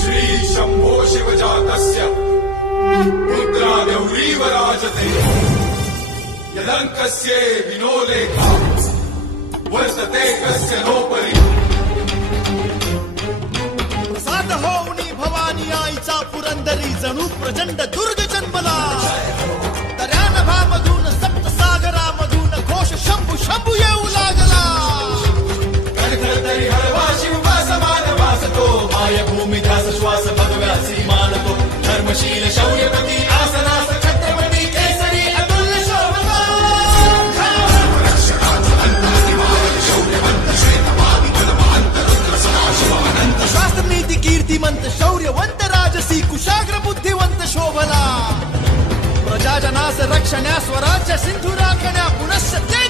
श्री शंभो शिवजातस्य रुद्रा गौरीव राजते यदंकस्य विनोलेखा वर्तते कस्य नोपरी साध होऊनी भवानी आईचा पुरंदरी जणू प्रचंड दुर्ग जन्मला तऱ्या नभामधून सप्त सागरामधून घोष शंभू शंभू येऊ लागला तरी हळवा शिववा समान वासतो मायभूमी ध्यास श्वास भगव्यासी मानतो धर्मशील शौर्यपती आसनास छत्रपती केसरी अतुल्य शोभा शास्त्र नीती कीर्तिमंत शौर्यवंत राजसी कुशाग्र बुद्धिवंत शोभला प्रजाजनास रक्षण्या स्वराज्य सिंधू राखण्या पुनश्च ते